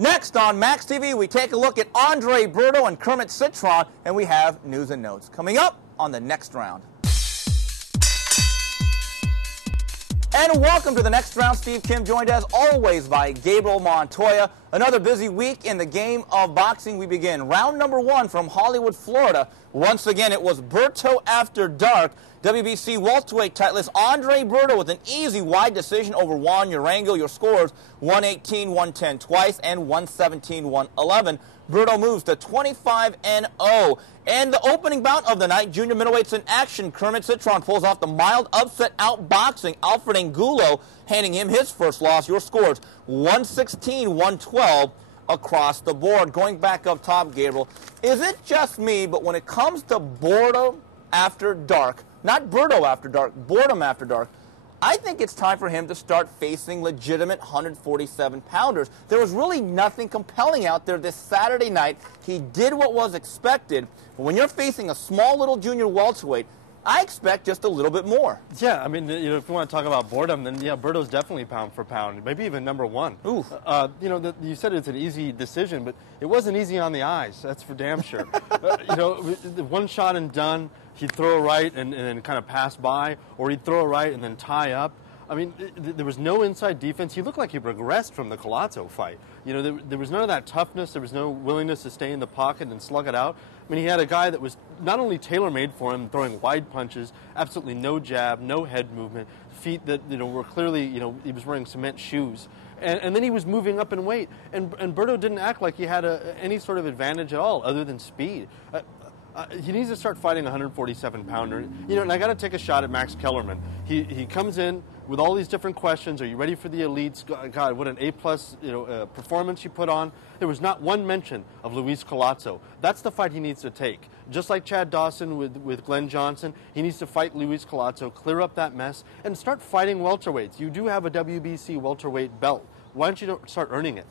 Next on Max TV, we take a look at Andre Berto and Kermit Citron, and we have news and notes coming up on the next round. And welcome to the next round. Steve Kim, joined as always by Gabriel Montoya. Another busy week in the game of boxing. We begin round number 1 from Hollywood, Florida. Once again, it was Berto after dark. WBC welterweight titleist Andre Berto with an easy wide decision over Juan Arango. Your scores 118-110 twice and 117-111. Berto moves to 25-0. And the opening bout of the night, junior middleweights in action. Kermit Citron pulls off the mild upset outboxing Alfred Angulo, handing him his first loss. Your scores 116-112 across the board. Going back up top, Gabriel, is it just me, but when it comes to boredom after dark, not Berto after dark, boredom after dark, I think it's time for him to start facing legitimate 147-pounders. There was really nothing compelling out there this Saturday night. He did what was expected. But when you're facing a small little junior welterweight, I expect just a little bit more. Yeah, I mean, if you want to talk about boredom, then yeah, Berto's definitely pound for pound, maybe even number 1. Ooh. You said it's an easy decision, but it wasn't easy on the eyes. That's for damn sure. One shot and done. He'd throw a right and then kind of pass by, or he'd throw a right and then tie up. I mean, there was no inside defense. He looked like he regressed from the Colazzo fight. There was none of that toughness. There was no willingness to stay in the pocket and slug it out. I mean, he had a guy that was not only tailor-made for him, throwing wide punches, absolutely no jab, no head movement, feet that were clearly, he was wearing cement shoes. And then he was moving up in weight. And Berto didn't act like he had any sort of advantage at all other than speed. He needs to start fighting a 147-pounder. And I got to take a shot at Max Kellerman. He comes in with all these different questions. Are you ready for the elites? God, what an A-plus performance you put on. There was not one mention of Luis Colazzo. That's the fight he needs to take. Just like Chad Dawson with Glenn Johnson, he needs to fight Luis Colazzo, clear up that mess, and start fighting welterweights. You do have a WBC welterweight belt. Why don't you start earning it?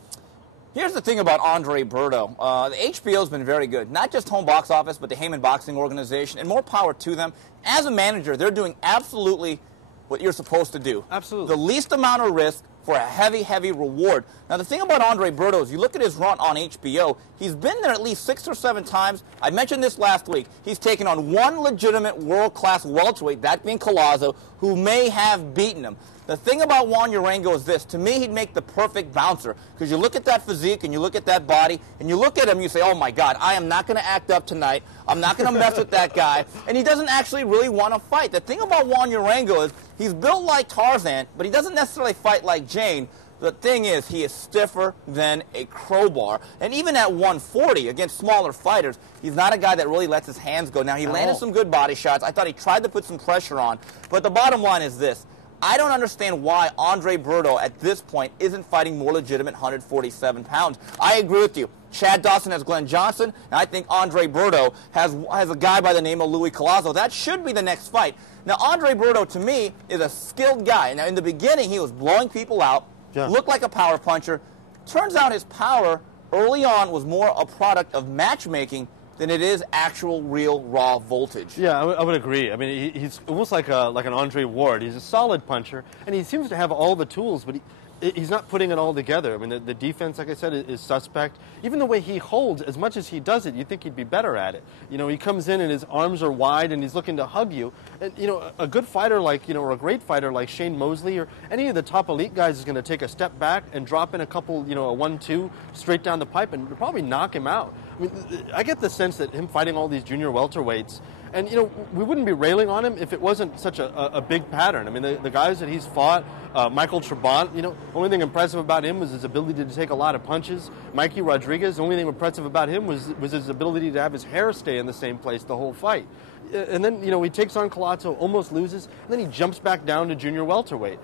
Here's the thing about Andre Berto. The HBO's been very good. Not just home box office, but the Heyman Boxing Organization, and more power to them. As a manager, they're doing absolutely what you're supposed to do. Absolutely. The least amount of risk for a heavy, heavy reward. Now, the thing about Andre Berto is you look at his run on HBO, he's been there at least 6 or 7 times. I mentioned this last week. He's taken on one legitimate world-class welterweight, that being Colazzo, who may have beaten him. The thing about Juan Arango is this. To me, he'd make the perfect bouncer. Because you look at that physique and you look at that body and you look at him and you say, oh, my God, I am not going to act up tonight. I'm not going to mess with that guy. And he doesn't actually really want to fight. The thing about Juan Arango is he's built like Tarzan, but he doesn't necessarily fight like Jane. The thing is, he is stiffer than a crowbar. And even at 140 against smaller fighters, he's not a guy that really lets his hands go. Now, he landed some good body shots. I thought he tried to put some pressure on. But the bottom line is this. I don't understand why Andre Berto at this point isn't fighting more legitimate 147 pounds. I agree with you. Chad Dawson has Glenn Johnson, and I think Andre Berto has a guy by the name of Luis Colazzo. That should be the next fight. Now, Andre Berto, to me, is a skilled guy. Now, in the beginning, he was blowing people out, looked like a power puncher. Turns out his power early on was more a product of matchmaking than it is actual, real, raw voltage. Yeah, I would agree. I mean, he's almost like an Andre Ward. He's a solid puncher, and he seems to have all the tools, but he's not putting it all together. I mean, the defense, like I said, is suspect. Even the way he holds, as much as he does it, you'd think he'd be better at it. He comes in and his arms are wide and he's looking to hug you. And, a good fighter like, or a great fighter like Shane Mosley or any of the top elite guys is going to take a step back and drop in a couple, a 1-2 straight down the pipe and probably knock him out. I mean, I get the sense that him fighting all these junior welterweights, and, we wouldn't be railing on him if it wasn't such a big pattern. I mean, the guys that he's fought, Michael Trabant, the only thing impressive about him was his ability to take a lot of punches. Mikey Rodriguez, the only thing impressive about him was his ability to have his hair stay in the same place the whole fight. And then, he takes on Colazzo, almost loses, and then he jumps back down to junior welterweight.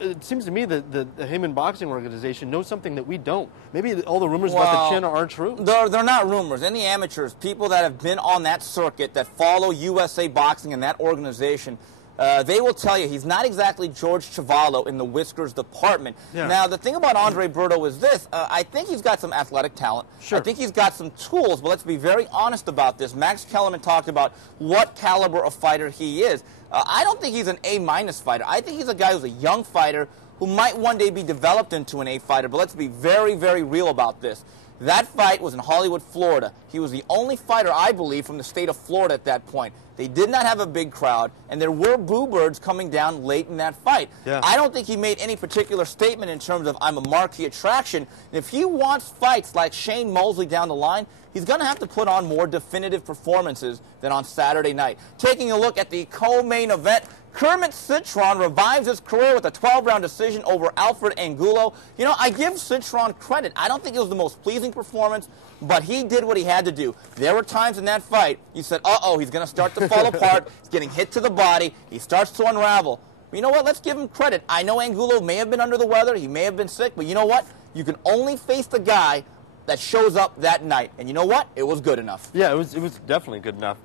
It seems to me that the Heyman Boxing Organization knows something that we don't. Maybe all the rumors about the chin aren't true. They're not rumors. Any amateurs, people that have been on that circuit, that follow USA Boxing and that organization, they will tell you he's not exactly George Chuvalo in the whiskers department. Yeah. Now, the thing about Andre Berto is this. I think he's got some athletic talent. Sure. I think he's got some tools, but let's be very honest about this. Max Kellerman talked about what caliber of fighter he is. I don't think he's an A- fighter. I think he's a guy who's a young fighter who might one day be developed into an A fighter, but let's be very, very real about this. That fight was in Hollywood, Florida. He was the only fighter, I believe, from the state of Florida at that point. They did not have a big crowd, and there were boo birds coming down late in that fight. Yeah. I don't think he made any particular statement in terms of, I'm a marquee attraction. And if he wants fights like Shane Mosley down the line, he's going to have to put on more definitive performances than on Saturday night. Taking a look at the co-main event, Kermit Citron revives his career with a 12-round decision over Alfred Angulo. You know, I give Citron credit. I don't think it was the most pleasing performance, but he did what he had to do. There were times in that fight you said, uh-oh, he's going to start to fall apart. He's getting hit to the body. He starts to unravel. But you know what? Let's give him credit. I know Angulo may have been under the weather. He may have been sick. But you know what? You can only face the guy that shows up that night. And you know what? It was good enough. Yeah, it was definitely good enough.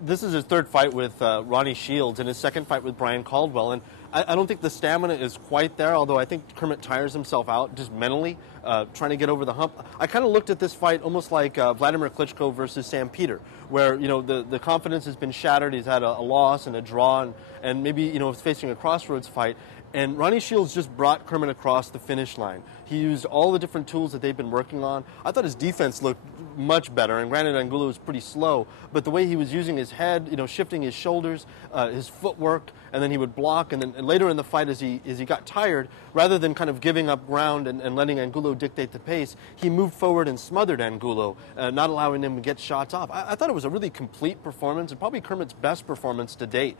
This is his third fight with Ronnie Shields and his second fight with Brian Caldwell. And I don't think the stamina is quite there, although I think Kermit tires himself out just mentally trying to get over the hump. I kind of looked at this fight almost like Vladimir Klitschko versus Sam Peter, where, you know, the confidence has been shattered. He's had a loss and a draw, and maybe, you know, is facing a crossroads fight. And Ronnie Shields just brought Kermit across the finish line. He used all the different tools that they've been working on. I thought his defense looked much better, and granted Angulo was pretty slow, but the way he was using his head, you know, shifting his shoulders, his footwork, and then he would block, and then later in the fight as he got tired, rather than kind of giving up ground and letting Angulo dictate the pace, he moved forward and smothered Angulo, not allowing him to get shots off. I thought it was a really complete performance, and probably Kermit's best performance to date.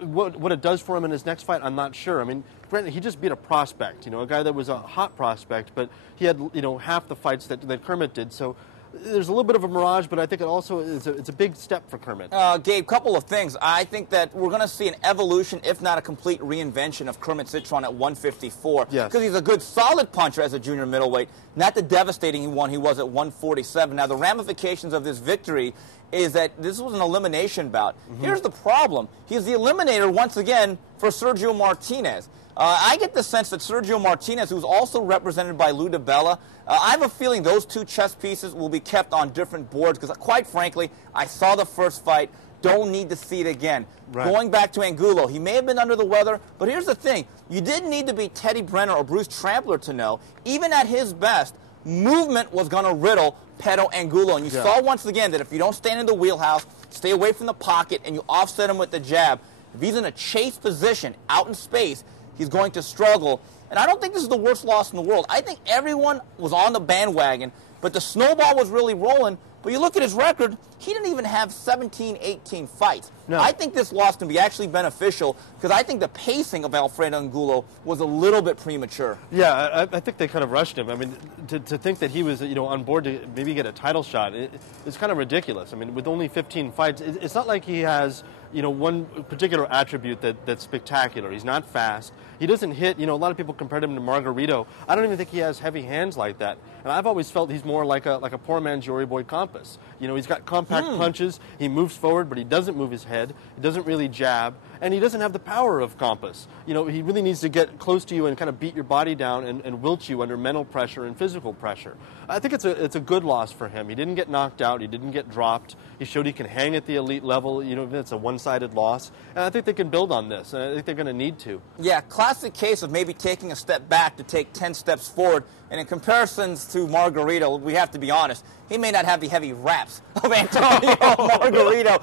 What it does for him in his next fight, I'm not sure. I mean, granted, he just beat a prospect, you know, a guy that was a hot prospect, but he had, you know, half the fights that Kermit did. So there's a little bit of a mirage, but I think it also is it's a big step for Kermit. Gabe, couple of things. I think that we're going to see an evolution, if not a complete reinvention, of Kermit Citron at 154. Yes. Because he's a good, solid puncher as a junior middleweight, not the devastating one he was at 147. Now, the ramifications of this victory is that this was an elimination bout. Mm-hmm. Here's the problem. He's the eliminator, once again, for Sergio Martinez. I get the sense that Sergio Martinez, who's also represented by Lou DiBella, I have a feeling those two chess pieces will be kept on different boards because, quite frankly, I saw the first fight. Don't need to see it again. Right. Going back to Angulo, he may have been under the weather, but here's the thing. You didn't need to be Teddy Brenner or Bruce Trampler to know, even at his best, movement was going to riddle Petto Angulo. And you saw once again that if you don't stand in the wheelhouse, stay away from the pocket, and you offset him with the jab, if he's in a chase position out in space, he's going to struggle. And I don't think this is the worst loss in the world. I think everyone was on the bandwagon, but the snowball was really rolling. But you look at his record, he didn't even have 17, 18 fights. No. I think this loss can be actually beneficial because I think the pacing of Alfredo Angulo was a little bit premature. Yeah, I think they kind of rushed him. I mean, to think that he was, you know, on board to maybe get a title shot, it's kind of ridiculous. I mean, with only 15 fights, it's not like he has, you know, one particular attribute that's spectacular. He's not fast. He doesn't hit, you know, a lot of people compared him to Margarito. I don't even think he has heavy hands like that. And I've always felt he's more like a poor man's Jory Boy Compass. You know, he's got compact punches. He moves forward, but he doesn't move his head. He doesn't really jab. And he doesn't have the power of Compass. You know, he really needs to get close to you and kind of beat your body down and wilt you under mental pressure and physical pressure. I think it's a good loss for him. He didn't get knocked out. He didn't get dropped. He showed he can hang at the elite level. You know, it's a one-sided loss. And I think they can build on this. And I think they're going to need to. Yeah, classic case of maybe taking a step back to take 10 steps forward. And in comparisons to Margarito, we have to be honest, he may not have the heavy raps of Antonio Margarito.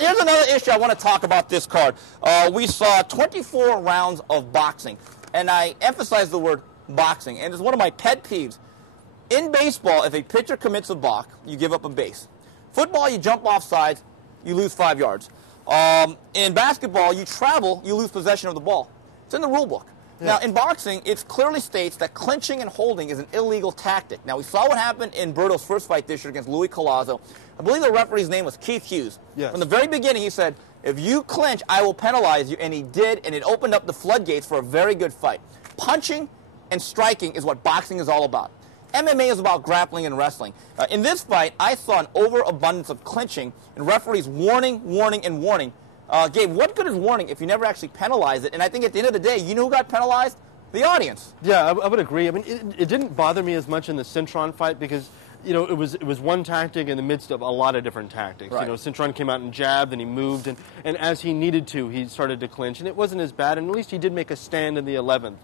Here's another issue I want to talk about this card. We saw 24 rounds of boxing. And I emphasize the word boxing. And it's one of my pet peeves. In baseball, if a pitcher commits a balk, you give up a base. Football, you jump off sides, you lose 5 yards. In basketball, you travel, you lose possession of the ball. It's in the rule book. Yeah. Now, in boxing, it clearly states that clinching and holding is an illegal tactic. Now, we saw what happened in Berto's first fight this year against Louis Collazo. I believe the referee's name was Keith Hughes. Yes. From the very beginning, he said, if you clinch, I will penalize you. And he did, and it opened up the floodgates for a very good fight. Punching and striking is what boxing is all about. MMA is about grappling and wrestling. In this fight, I saw an overabundance of clinching and referees warning, warning, and warning. Gabe, what good is warning if you never actually penalize it? And I think at the end of the day, you know who got penalized? the audience. Yeah, I would agree. I mean, it didn't bother me as much in the Cintron fight because, you know, it was one tactic in the midst of a lot of different tactics. Right. You know, Cintron came out and jabbed, and he moved, and as he needed to, he started to clinch, and it wasn't as bad, and at least he did make a stand in the 11th.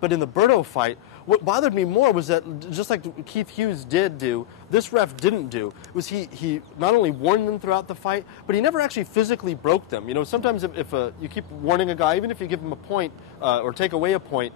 But in the Berto fight, what bothered me more was that, just like Keith Hughes did do, this ref didn't do, was he not only warned them throughout the fight, but he never actually physically broke them. You know, sometimes if you keep warning a guy, even if you give him a point or take away a point,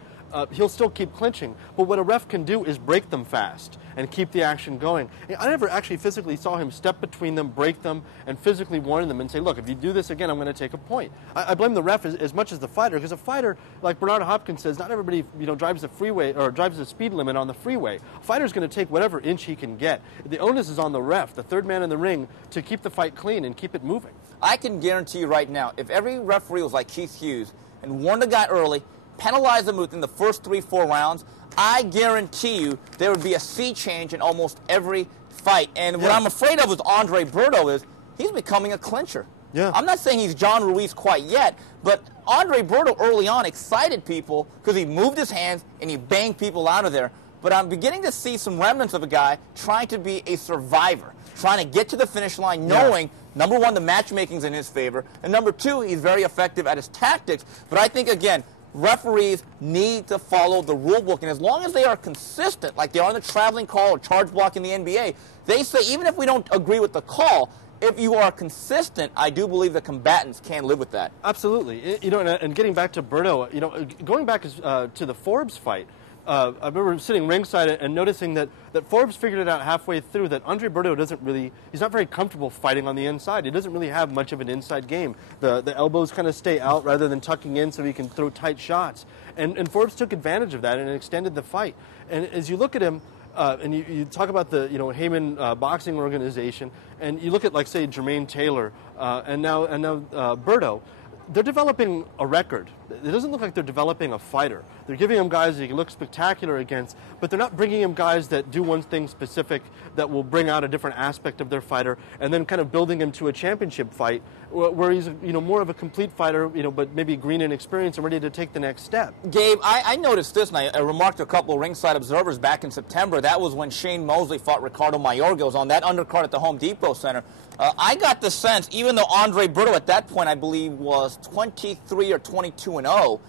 he'll still keep clinching. But what a ref can do is break them fast and keep the action going. I never actually physically saw him step between them, break them, and physically warn them and say, look, if you do this again, I'm going to take a point. I blame the ref as much as the fighter, because a fighter, like Bernard Hopkins says, not everybody drives the freeway or drives the speed limit on the freeway. A fighter's going to take whatever inch he can get. The onus is on the ref, the third man in the ring, to keep the fight clean and keep it moving. I can guarantee you right now, if every referee was like Keith Hughes and warned the guy early, penalized him within the first 3-4 rounds, I guarantee you there would be a sea change in almost every fight. And what I'm afraid of with Andre Berto is he's becoming a clincher. Yeah. I'm not saying he's John Ruiz quite yet, but Andre Berto early on excited people because he moved his hands and he banged people out of there. But I'm beginning to see some remnants of a guy trying to be a survivor, trying to get to the finish line knowing, number one, the matchmaking's in his favor, and number two, he's very effective at his tactics. But I think, again, referees need to follow the rule book, and as long as they are consistent, like they are in the traveling call or charge block in the NBA, they say even if we don't agree with the call, if you are consistent, I do believe the combatants can live with that. Absolutely. You know, and getting back to Berto, you know, going back to the Forbes fight, I remember sitting ringside and noticing that Forbes figured it out halfway through that Andre Berto he's not very comfortable fighting on the inside. He doesn't really have much of an inside game. The elbows kind of stay out rather than tucking in so he can throw tight shots. And Forbes took advantage of that and extended the fight. And as you look at him, and you talk about the Heyman boxing organization, and you look at, like, say, Jermaine Taylor and now Berto, they're developing a record. It doesn't look like they're developing a fighter. They're giving him guys that he can look spectacular against, but they're not bringing him guys that do one thing specific that will bring out a different aspect of their fighter, and then kind of building him to a championship fight where he's more of a complete fighter, but maybe green in experience and ready to take the next step. Gabe, I noticed this, and I remarked to a couple of ringside observers back in September. That was when Shane Mosley fought Ricardo Mayorga. It was on that undercard at the Home Depot Center. I got the sense, even though Andre Berto at that point, I believe, was 23 or 22-0,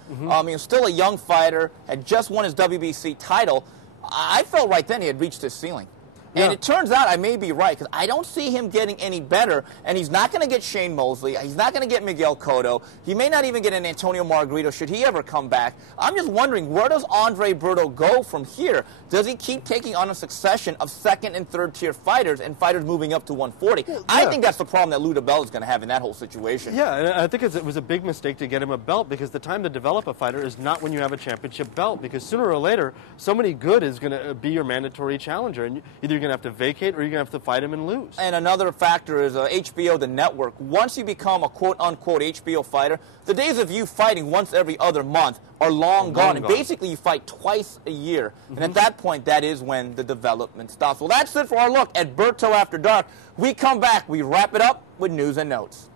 he was still a young fighter, had just won his WBC title, I felt right then he had reached his ceiling. And it turns out I may be right, because I don't see him getting any better, and he's not going to get Shane Mosley. He's not going to get Miguel Cotto. He may not even get an Antonio Margarito should he ever come back. I'm just wondering, where does Andre Berto go from here? Does he keep taking on a succession of second and third tier fighters and fighters moving up to 140? Yeah. I think that's the problem that Lou DiBella is going to have in that whole situation. Yeah, and I think it was a big mistake to get him a belt, because the time to develop a fighter is not when you have a championship belt, because sooner or later, somebody good is going to be your mandatory challenger, and either you're going to have to vacate or you're going to have to fight him and lose. And another factor is HBO, the network. Once you become a quote-unquote HBO fighter, the days of you fighting once every other month are long gone. And basically you fight twice a year. And at that point, that is when the development stops. Well, that's it for our look at Berto After Dark. We come back, we wrap it up with news and notes.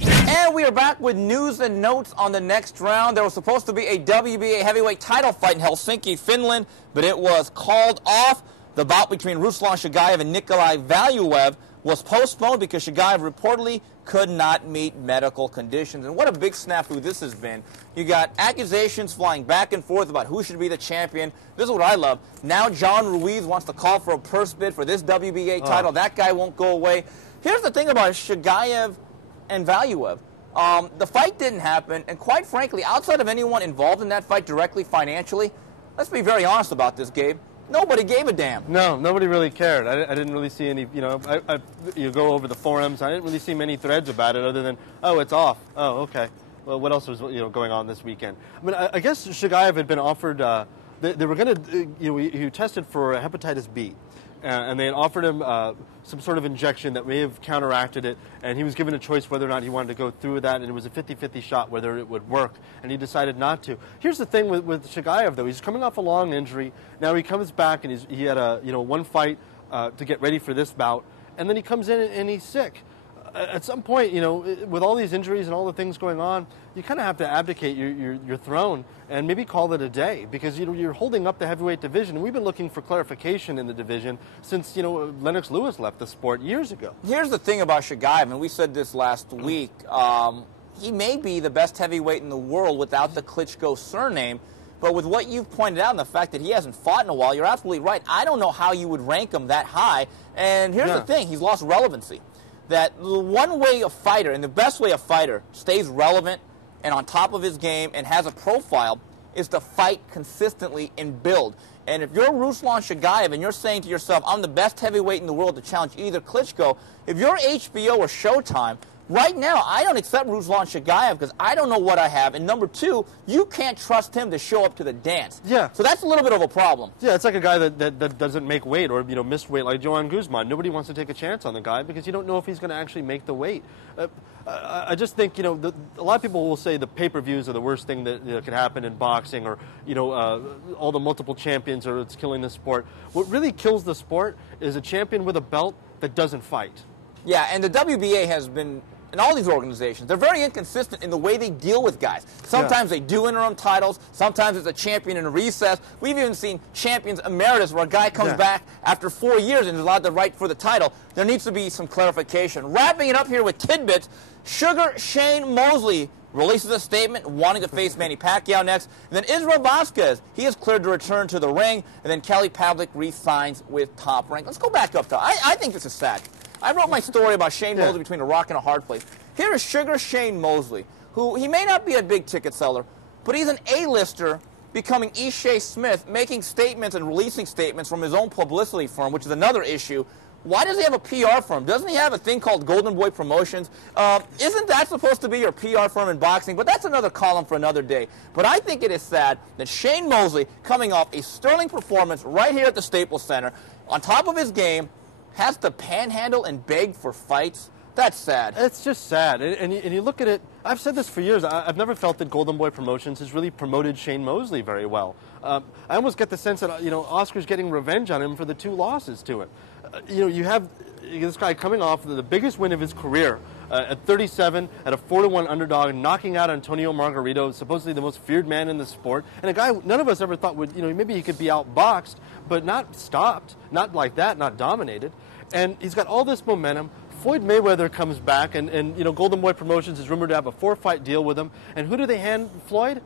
And we are back with news and notes on the next round. There was supposed to be a WBA heavyweight title fight in Helsinki, Finland, but it was called off. The bout between Ruslan Shagayev and Nikolai Valuev was postponed because Shagayev reportedly could not meet medical conditions. And what a big snafu this has been. You got accusations flying back and forth about who should be the champion. This is what I love. Now John Ruiz wants to call for a purse bid for this WBA title. That guy won't go away. Here's the thing about Shagayev and Valuev. The fight didn't happen, and quite frankly, outside of anyone involved in that fight directly financially, let's be very honest about this, Gabe. Nobody gave a damn. No, nobody really cared. I didn't really see any, you go over the forums, I didn't really see many threads about it other than, oh, it's off. Oh, okay. Well, what else was going on this weekend? I mean, I guess Shagayev had been offered, they were going to, he tested for hepatitis B. And they had offered him some sort of injection that may have counteracted it, and he was given a choice whether or not he wanted to go through with that, and it was a 50-50 shot whether it would work, and he decided not to. Here's the thing with Shagayev, though. He's coming off a long injury. Now he comes back, and he had one fight to get ready for this bout, and then he comes in and he's sick. at some point, with all these injuries and all the things going on, you kind of have to abdicate your throne and maybe call it a day, because you're holding up the heavyweight division. And we've been looking for clarification in the division since Lennox Lewis left the sport years ago. Here's the thing about Shagayev, and we said this last week. He may be the best heavyweight in the world without the Klitschko surname. But with what you've pointed out and the fact that he hasn't fought in a while, you're absolutely right. I don't know how you would rank him that high. And here's the thing. He's lost relevancy. That the one way a fighter, and the best way a fighter stays relevant and on top of his game and has a profile, is to fight consistently and build. And if you're Ruslan Shagayev and you're saying to yourself, I'm the best heavyweight in the world to challenge either Klitschko, if you're HBO or Showtime, right now, I don't accept Ruslan Shagayev because I don't know what I have. And number two, you can't trust him to show up to the dance. Yeah. So that's a little bit of a problem. Yeah, it's like a guy that doesn't make weight or miss weight, like Joan Guzman. Nobody wants to take a chance on the guy because you don't know if he's going to actually make the weight. I just think a lot of people will say the pay-per-views are the worst thing that could happen in boxing, or all the multiple champions, or it's killing the sport. What really kills the sport is a champion with a belt that doesn't fight. Yeah, and the WBA has been, and all these organizations, they're very inconsistent in the way they deal with guys. Sometimes they do interim titles. Sometimes it's a champion in a recess. We've even seen champions emeritus where a guy comes back after 4 years and is allowed to fight for the title. There needs to be some clarification. Wrapping it up here with tidbits, Sugar Shane Mosley releases a statement wanting to face Manny Pacquiao next. And then Israel Vasquez, he is cleared to return to the ring. And then Kelly Pavlik re-signs with Top Rank. Let's go back up, though. I think this is sad. I wrote my story about Shane Mosley between a rock and a hard place. Here is Sugar Shane Mosley, who he may not be a big ticket seller, but he's an A-lister becoming Ishe Smith, making statements and releasing statements from his own publicity firm, which is another issue. Why does he have a PR firm? Doesn't he have a thing called Golden Boy Promotions? Isn't that supposed to be your PR firm in boxing? But that's another column for another day. But I think it is sad that Shane Mosley, coming off a sterling performance right here at the Staples Center, on top of his game, has to panhandle and beg for fights. That's sad. It's just sad. And you look at it, I've said this for years, I've never felt that Golden Boy Promotions has really promoted Shane Mosley very well. I almost get the sense that, Oscar's getting revenge on him for the 2 losses to him. You have this guy coming off the biggest win of his career at 37, at a 4-1 underdog, knocking out Antonio Margarito, supposedly the most feared man in the sport, and a guy none of us ever thought would, maybe he could be outboxed, but not stopped, not like that, not dominated. And he's got all this momentum. Floyd Mayweather comes back, and Golden Boy Promotions is rumored to have a 4-fight deal with him. And who do they hand Floyd?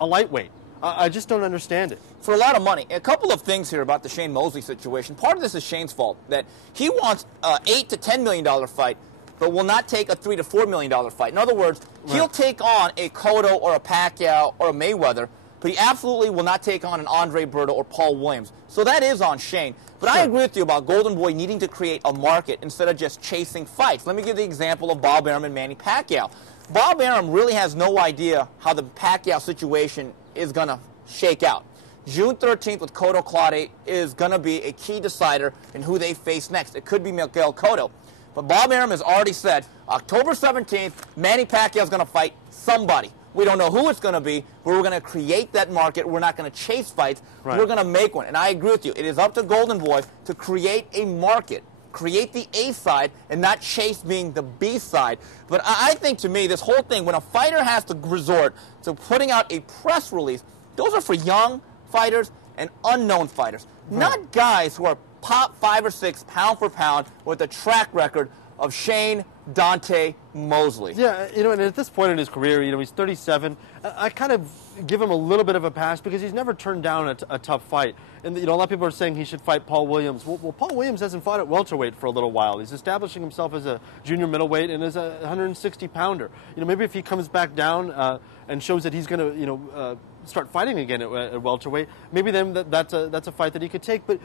A lightweight. I just don't understand it. For a lot of money. A couple of things here about the Shane Mosley situation. Part of this is Shane's fault, that he wants an $8 to $10 million fight, but will not take a $3 to $4 million fight. In other words, he'll take on a Cotto or a Pacquiao or a Mayweather, but he absolutely will not take on an Andre Berto or Paul Williams. So that is on Shane. But I agree with you about Golden Boy needing to create a market instead of just chasing fights. Let me give the example of Bob Arum and Manny Pacquiao. Bob Arum really has no idea how the Pacquiao situation is going to shake out. June 13th with Cotto Claude is going to be a key decider in who they face next. It could be Miguel Cotto. But Bob Arum has already said October 17th, Manny Pacquiao is going to fight somebody. We don't know who it's going to be, but we're going to create that market. We're not going to chase fights. Right. We're going to make one. And I agree with you. It is up to Golden Boy to create a market, create the A side, and not chase being the B side. But I think, to me, this whole thing, when a fighter has to resort to putting out a press release, those are for young fighters and unknown fighters, not guys who are top 5 or 6 pound for pound with a track record of Shane Dante Mosley. Yeah, and at this point in his career, he's 37. I kind of give him a little bit of a pass because he's never turned down a tough fight. And, a lot of people are saying he should fight Paul Williams. Well, Paul Williams hasn't fought at welterweight for a little while. He's establishing himself as a junior middleweight and as a 160-pounder. Maybe if he comes back down and shows that he's going to, start fighting again at welterweight, maybe then that's a fight that he could take. But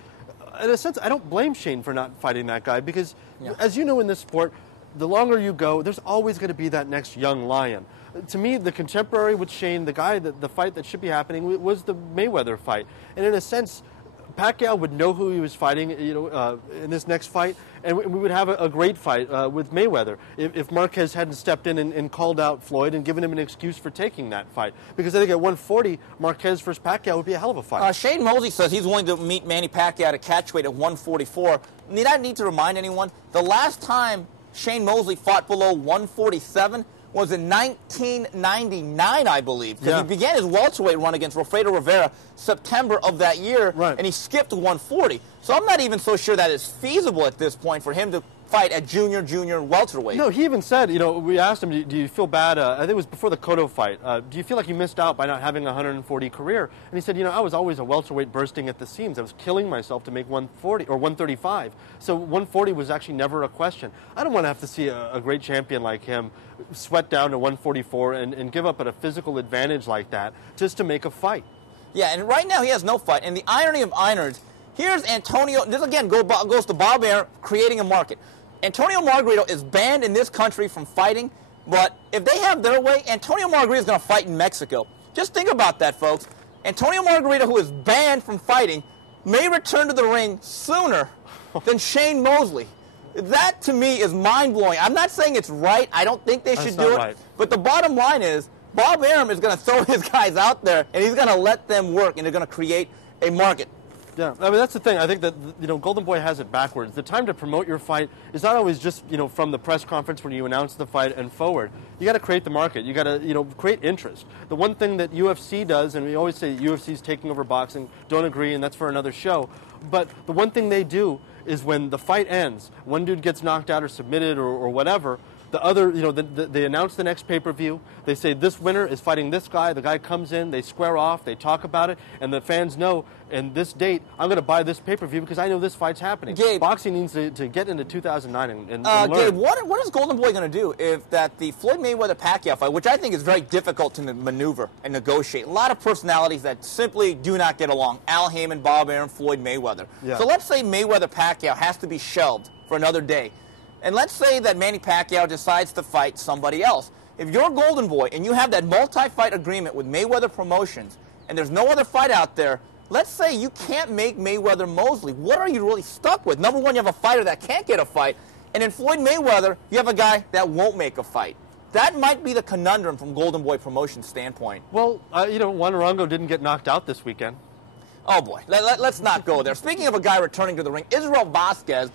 in a sense, I don't blame Shane for not fighting that guy because, as you know in this sport, the longer you go, there's always going to be that next young lion. To me, the contemporary with Shane, the fight that should be happening was the Mayweather fight. And in a sense, Pacquiao would know who he was fighting, in this next fight, and we would have a great fight with Mayweather if Marquez hadn't stepped in and called out Floyd and given him an excuse for taking that fight. Because I think at 140, Marquez versus Pacquiao would be a hell of a fight. Shane Mosley says he's willing to meet Manny Pacquiao at a catchweight at 144. I need to remind anyone, the last time Shane Mosley fought below 147 was in 1999, I believe, because he began his welterweight run against Wilfredo Rivera September of that year, and he skipped to 140. So I'm not even so sure that it's feasible at this point for him to fight at junior welterweight. No, he even said, we asked him, do you feel bad? I think it was before the Cotto fight. Do you feel like you missed out by not having a 140 career? And he said, I was always a welterweight bursting at the seams. I was killing myself to make 140 or 135. So 140 was actually never a question. I don't want to have to see a great champion like him sweat down to 144 and give up at a physical advantage like that just to make a fight. Yeah, and right now he has no fight. And the irony of irons, here's Antonio. This again goes to Bob Arum creating a market. Antonio Margarito is banned in this country from fighting, but if they have their way, Antonio Margarito is going to fight in Mexico. Just think about that, folks. Antonio Margarito, who is banned from fighting, may return to the ring sooner than Shane Mosley. That, to me, is mind-blowing. I'm not saying it's right. I don't think they should do it. Right. But the bottom line is, Bob Arum is going to throw his guys out there, and he's going to let them work, and they're going to create a market. Yeah, I mean, that's the thing. I think that, Golden Boy has it backwards. The time to promote your fight is not always just, from the press conference when you announce the fight and forward. You got to create the market. You got to, create interest. The one thing that UFC does, and we always say UFC is taking over boxing, don't agree, and that's for another show. But the one thing they do is when the fight ends, one dude gets knocked out or submitted or whatever, the other, they announce the next pay-per-view. They say this winner is fighting this guy. The guy comes in, they square off, they talk about it, and the fans know, and this date, I'm going to buy this pay-per-view because I know this fight's happening. Gabe, boxing needs to get into 2009 and learn. Gabe, what is Golden Boy going to do if the Floyd Mayweather-Pacquiao fight, which I think is very difficult to maneuver and negotiate, a lot of personalities that simply do not get along, Al Heyman, Bob Arum, Floyd Mayweather. Yeah. So let's say Mayweather-Pacquiao has to be shelved for another day. And let's say that Manny Pacquiao decides to fight somebody else. If you're Golden Boy and you have that multi-fight agreement with Mayweather Promotions and there's no other fight out there, let's say you can't make Mayweather-Mosley. What are you really stuck with? Number one, you have a fighter that can't get a fight. And in Floyd Mayweather, you have a guy that won't make a fight. That might be the conundrum from Golden Boy Promotions' standpoint. Well, Juan Arango didn't get knocked out this weekend. Oh, boy. Let's not go there. Speaking of a guy returning to the ring, Israel Vasquez,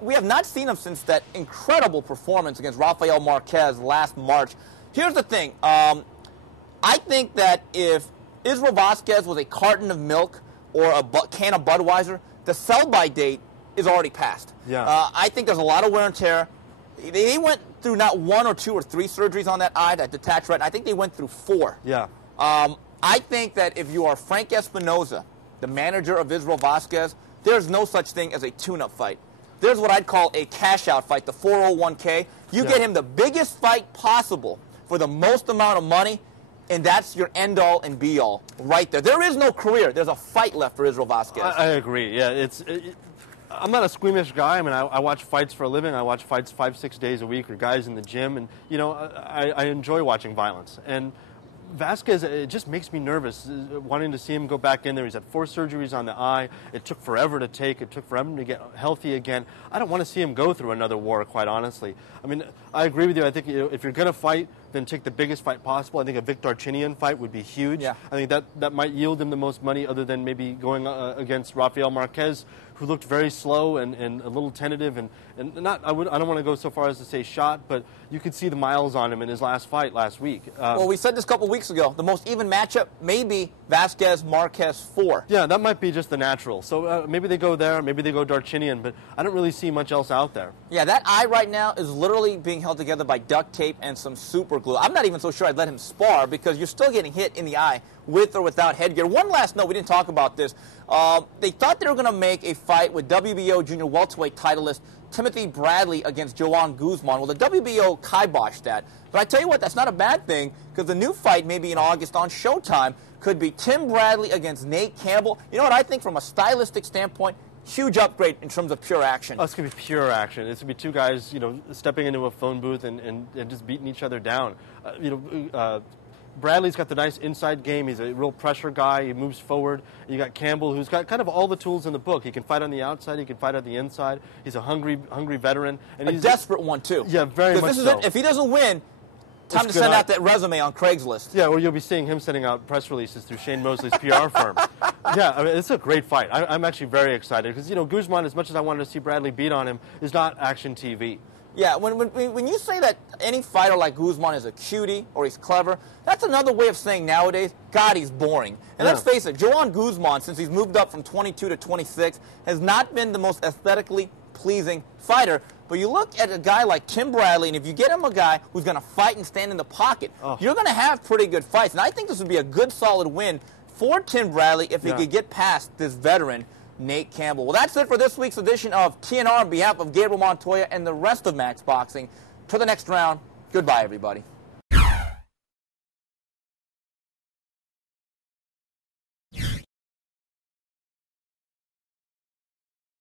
we have not seen him since that incredible performance against Rafael Marquez last March. Here's the thing. I think that if Israel Vasquez was a carton of milk or a can of Budweiser, the sell-by date is already passed. Yeah. I think there's a lot of wear and tear. They went through not one or two or three surgeries on that eye, that detached retina. I think they went through 4. Yeah. I think that if you are Frank Espinoza, the manager of Israel Vasquez, there's no such thing as a tune-up fight. There's what I'd call a cash-out fight, the 401k. You get him the biggest fight possible for the most amount of money, and that's your end-all and be-all right there. There is no career. There's a fight left for Israel Vasquez. I agree. Yeah, I'm not a squeamish guy. I mean, I watch fights for a living. I watch fights 5-6 days a week, or guys in the gym, and, I enjoy watching violence. And Vasquez, it just makes me nervous, wanting to see him go back in there. He's had 4 surgeries on the eye. It took forever to take. It took forever to get healthy again. I don't want to see him go through another war, quite honestly. I mean, I agree with you. I think if you're going to fight, then take the biggest fight possible. I think a Victor Darchinyan fight would be huge. Yeah. I think that might yield him the most money, other than maybe going against Rafael Marquez, who looked very slow and a little tentative, and not. I don't want to go so far as to say shot, but you could see the miles on him in his last fight last week. Well, we said this a couple weeks ago. The most even matchup may be Vasquez-Marquez 4. Yeah, that might be just the natural. So maybe they go there, maybe they go Darchinyan, but I don't really see much else out there. Yeah, that eye right now is literally being held together by duct tape and some super glue. I'm not even so sure I'd let him spar, because you're still getting hit in the eye with or without headgear. One last note, we didn't talk about this. They thought they were going to make a fight with WBO junior welterweight titleist Timothy Bradley against Joan Guzman. Well, the WBO kiboshed that. But I tell you what, that's not a bad thing, because the new fight, maybe in August on Showtime, could be Tim Bradley against Nate Campbell. You know what I think from a stylistic standpoint? Huge upgrade in terms of pure action. Oh, it's going to be pure action. It's going to be 2 guys, stepping into a phone booth and just beating each other down. Bradley's got the nice inside game. He's a real pressure guy. He moves forward. You got Campbell, who's got kind of all the tools in the book. He can fight on the outside. He can fight on the inside. He's a hungry veteran. And he's a desperate one, too. Yeah, very much so. If he doesn't win, time to send out that resume on Craigslist. Yeah, or you'll be seeing him sending out press releases through Shane Mosley's PR firm. Yeah, I mean, it's a great fight. I'm actually very excited because, Guzman, as much as I wanted to see Bradley beat on him, is not action TV. Yeah, when you say that any fighter like Guzman is a cutie or he's clever, that's another way of saying nowadays, God, he's boring. And let's face it, Juan Guzman, since he's moved up from 22 to 26, has not been the most aesthetically pleasing fighter. But you look at a guy like Tim Bradley, and if you get him a guy who's going to fight and stand in the pocket, you're going to have pretty good fights. And I think this would be a good, solid win for Tim Bradley if he could get past this veteran, Nate Campbell. Well, that's it for this week's edition of TNR on behalf of Gabriel Montoya and the rest of Max Boxing. To the next round, goodbye, everybody.